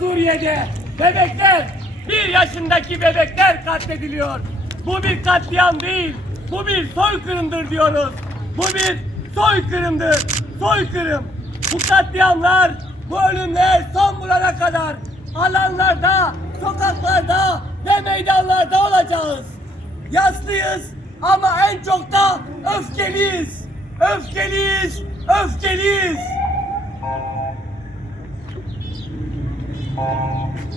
Suriye'de bebekler, bir yaşındaki bebekler katlediliyor. Bu bir katliam değil, bu bir soykırımdır diyoruz. Bu bir soykırımdır, soykırım. Bu katliamlar, bu ölümler son bulana kadar alanlarda, sokaklarda ve meydanlarda olacağız. Yaslıyız ama en çok da öfkeliyiz. Öfkeliyiz, öfkeliyiz. Oh.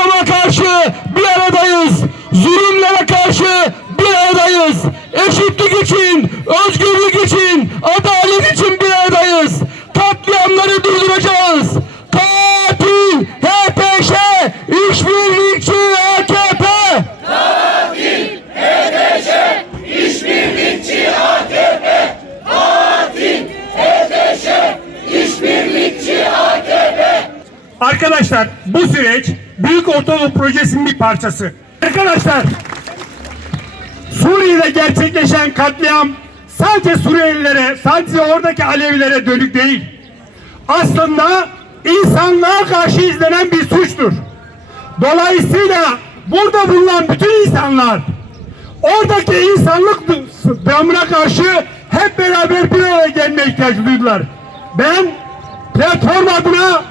Katliama karşı bir aradayız. Zulümlere karşı bir aradayız. Eşitlik için, özgürlük için, adalet için bir aradayız. Katliamları durduracağız. Katil HTŞ, işbirlikçi AKP. Arkadaşlar bu süreç Büyük Ortadoğu Projesi'nin bir parçası. Arkadaşlar Suriye'de gerçekleşen katliam sadece Suriyelilere, sadece oradaki Alevilere dönük değil. Aslında insanlığa karşı izlenen bir suçtur. Dolayısıyla burada bulunan bütün insanlar oradaki insanlık dramına karşı hep beraber bir araya gelme ihtiyacı duydular. Ben platform adına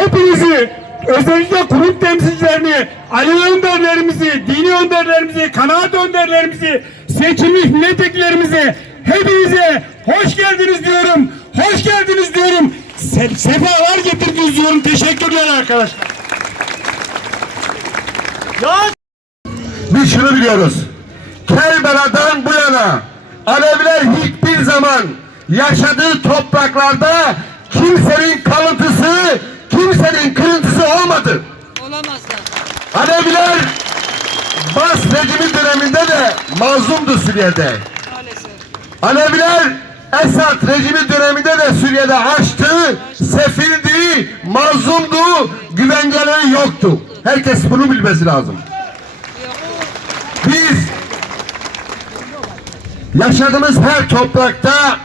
hepinizi özellikle kurum temsilcilerini, Ali önderlerimizi, dini önderlerimizi, kanaat önderlerimizi, seçilmiş milletvekillerimizi hepinize hoş geldiniz diyorum. Hoş geldiniz diyorum. Se sefalar getirdiniz diyorum. Teşekkürler arkadaşlar. Biz şunu biliyoruz. Kerbela'dan bu yana Aleviler hiçbir zaman yaşadığı topraklarda kimsenin kalıntısı, kimsenin kırıntısı olmadı. Olamazlar. Aleviler Bas rejimi döneminde de mazlumdu Suriye'de. Maalesef. Aleviler Esad rejimi döneminde de Suriye'de açtı, sefildi, mazlumdu, güvenceleri yoktu. Herkes bunu bilmesi lazım. Biz yaşadığımız her toprakta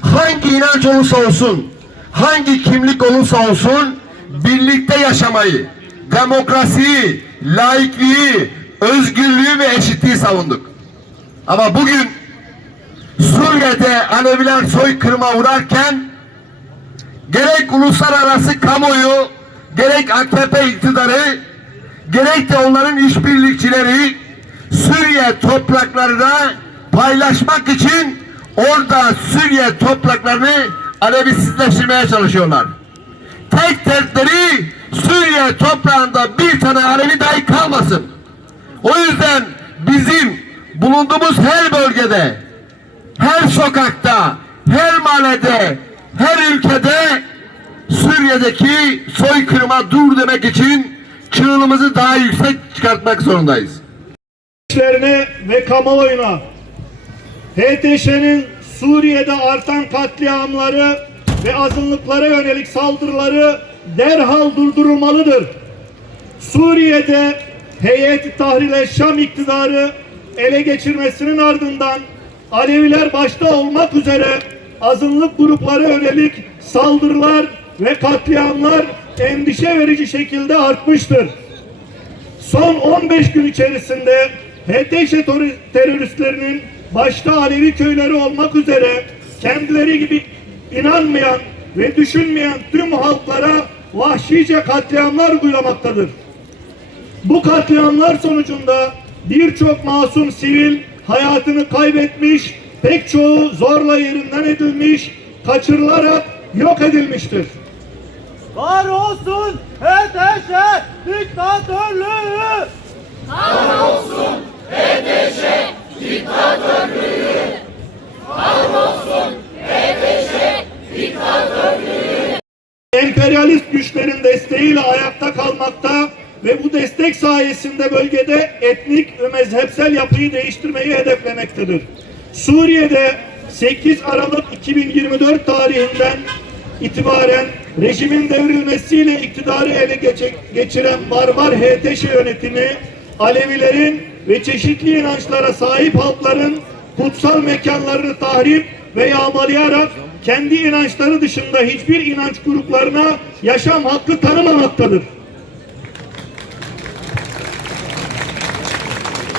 hangi inanç olursa olsun, hangi kimlik olursa olsun birlikte yaşamayı, demokrasiyi, laikliği, özgürlüğü ve eşitliği savunduk. Ama bugün Suriye'de Aleviler soykırıma uğrarken gerek uluslararası kamuoyu, gerek AKP iktidarı, gerek de onların işbirlikçileri Suriye topraklarına paylaşmak için orada Suriye topraklarını Alevisizleştirmeye çalışıyorlar. Tek dertleri Suriye toprağında bir tane Alevi dahi kalmasın. O yüzden bizim bulunduğumuz her bölgede, her sokakta, her mahallede, her ülkede Suriye'deki soykırıma dur demek için çığlığımızı daha yüksek çıkartmak zorundayız. işlerine ve kamuoyuna HTŞ'nin Suriye'de artan katliamları ve azınlıklara yönelik saldırıları derhal durdurulmalıdır. Suriye'de heyet Tahrir Şam iktidarı ele geçirmesinin ardından Aleviler başta olmak üzere azınlık gruplara yönelik saldırılar ve katliamlar endişe verici şekilde artmıştır. Son 15 gün içerisinde HTŞ terör- teröristlerinin başta Alevi köyleri olmak üzere kendileri gibi inanmayan ve düşünmeyen tüm halklara vahşice katliamlar uygulamaktadır. Bu katliamlar sonucunda birçok masum sivil hayatını kaybetmiş, pek çoğu zorla yerinden edilmiş, kaçırılarak yok edilmiştir. Var olsun HTŞ diktatörlüğü! emperyalist ve bu destek sayesinde bölgede etnik ve mezhepsel yapıyı değiştirmeyi hedeflemektedir. Suriye'de 8 Aralık 2024 tarihinden itibaren rejimin devrilmesiyle iktidarı ele geçiren barbar HTŞ yönetimi Alevilerin ve çeşitli inançlara sahip halkların kutsal mekanlarını tahrip ve yağmalayarak kendi inançları dışında hiçbir inanç gruplarına yaşam hakkı tanımamaktadır.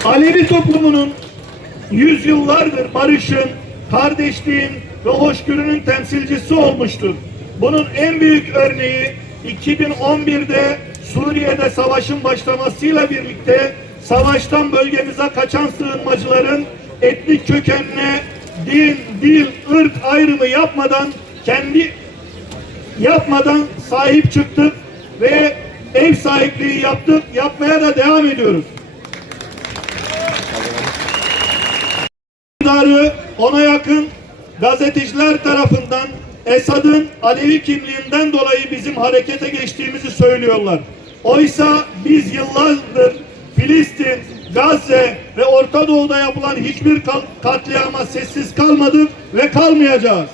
Alevi toplumunun yüzyıllardır barışın, kardeşliğin ve hoşgörünün temsilcisi olmuştur. Bunun en büyük örneği 2011'de Suriye'de savaşın başlamasıyla birlikte savaştan bölgemize kaçan sığınmacıların etnik kökenine din, dil, ırk ayrımı yapmadan kendi yapmadan sahip çıktık ve ev sahipliği yaptık, yapmaya da devam ediyoruz. iktidarı ona yakın gazeteciler tarafından Esad'ın Alevi kimliğinden dolayı bizim harekete geçtiğimizi söylüyorlar. Oysa biz yıllardır Filistin, Gazze ve Orta Doğu'da yapılan hiçbir katliama sessiz kalmadık ve kalmayacağız.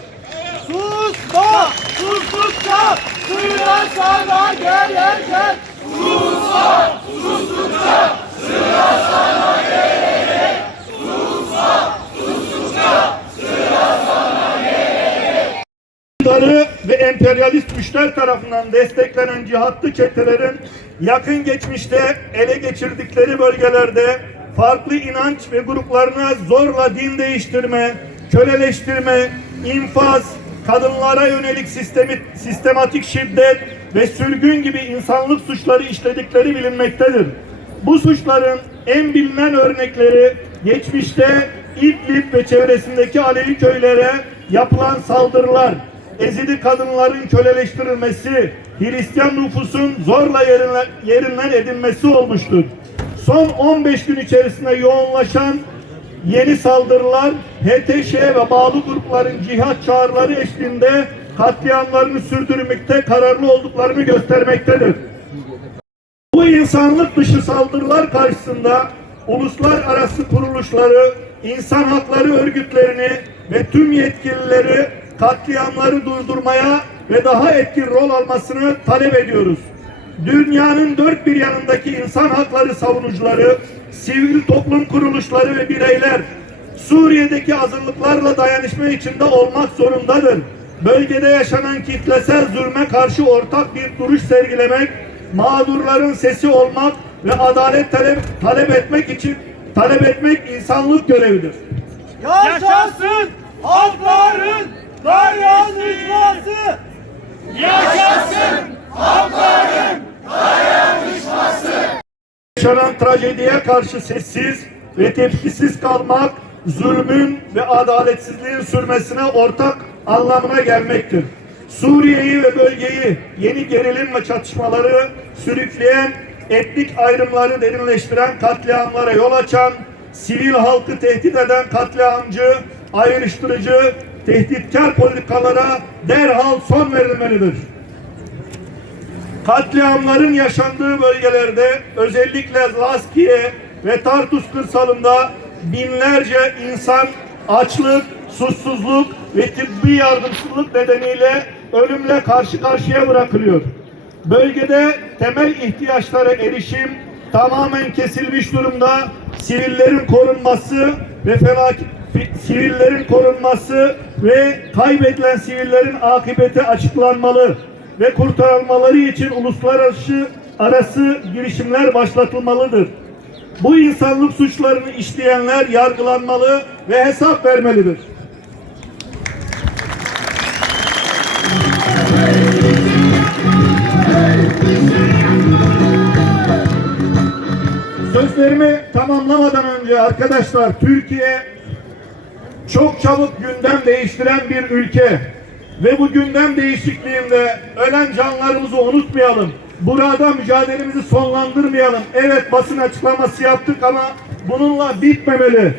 Susma! Sustukça suyuna sana gelecek. İktidarı ve emperyalist güçler tarafından desteklenen cihatlı çetelerin yakın geçmişte ele geçirdikleri bölgelerde farklı inanç ve gruplarına zorla din değiştirme, köleleştirme, infaz, kadınlara yönelik sistemi, sistematik şiddet ve sürgün gibi insanlık suçları işledikleri bilinmektedir. Bu suçların en bilinen örnekleri geçmişte İdlib ve çevresindeki Alevi köylere yapılan saldırılar, ezidi kadınların köleleştirilmesi, Hristiyan nüfusun zorla yerinden, yerinden edilmesi olmuştur. Son 15 gün içerisinde yoğunlaşan yeni saldırılar HTŞ ve bağlı grupların cihat çağrıları eşliğinde katliamlarını sürdürmekte kararlı olduklarını göstermektedir. Bu insanlık dışı saldırılar karşısında uluslararası kuruluşları, insan hakları örgütlerini ve tüm yetkilileri katliamları durdurmaya ve daha etkin rol almasını talep ediyoruz. Dünyanın dört bir yanındaki insan hakları savunucuları, sivil toplum kuruluşları ve bireyler Suriye'deki azınlıklarla dayanışma içinde olmak zorundadır. Bölgede yaşanan kitlesel zulme karşı ortak bir duruş sergilemek, mağdurların sesi olmak ve adalet talep, talep etmek için talep etmek insanlık görevidir. Yaşasın halkların dayanışması. Yaşanan trajediye karşı sessiz ve tepkisiz kalmak, zulmün ve adaletsizliğin sürmesine ortak anlamına gelmektir. Suriye'yi ve bölgeyi yeni gerilim ve çatışmaları sürükleyen, etnik ayrımları derinleştiren katliamlara yol açan, sivil halkı tehdit eden katliamcı, ayrıştırıcı, tehditkar politikalara derhal son verilmelidir. Katliamların yaşandığı bölgelerde özellikle Laskiye ve Tartus kırsalında binlerce insan açlık, susuzluk ve tıbbi yardımsızlık nedeniyle ölümle karşı karşıya bırakılıyor. Bölgede temel ihtiyaçlara erişim tamamen kesilmiş durumda. Sivillerin korunması ve felaket sivillerin korunması ve kaybedilen sivillerin akıbeti açıklanmalı ve kurtarılmaları için uluslararası arası girişimler başlatılmalıdır. Bu insanlık suçlarını işleyenler yargılanmalı ve hesap vermelidir. Sözlerimi tamamlamadan önce arkadaşlar Türkiye çok çabuk gündem değiştiren bir ülke ve bu gündem değişikliğinde ölen canlarımızı unutmayalım. burada mücadelemizi sonlandırmayalım. Evet basın açıklaması yaptık ama bununla bitmemeli.